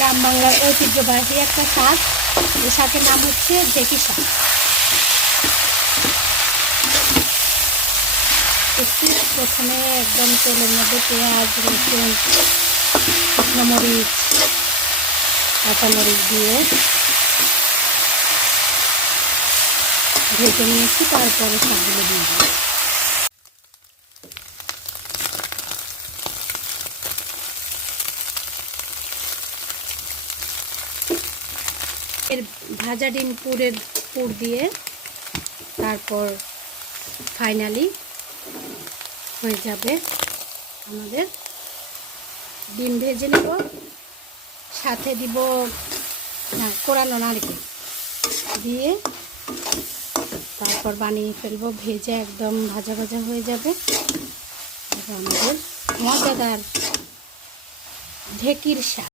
গ্রাম বাংলার ঐতিহ্যবাহী একটা শাক। এই শাকের নাম হচ্ছে ঢেকি শাক। একটু প্রথমে একদম তেলের মধ্যে পেঁয়াজ, রসুন, শুকনো মরিচ কাঁচামরিচ দিয়ে ভেজে নিয়েছি, তারপরে শাকগুলো দিয়ে দিই এর ভাজা ডিম পুরের পুর দিয়ে তারপর ফাইনালি হয়ে যাবে আমাদের ডিম ভেজে নেব, সাথে দিব, না, কোরানো নারকেল দিয়ে তারপর বানিয়ে ফেলব, ভেজে একদম ভাজা ভাজা হয়ে যাবে। আমাদের মজাদার ঢেকির শাক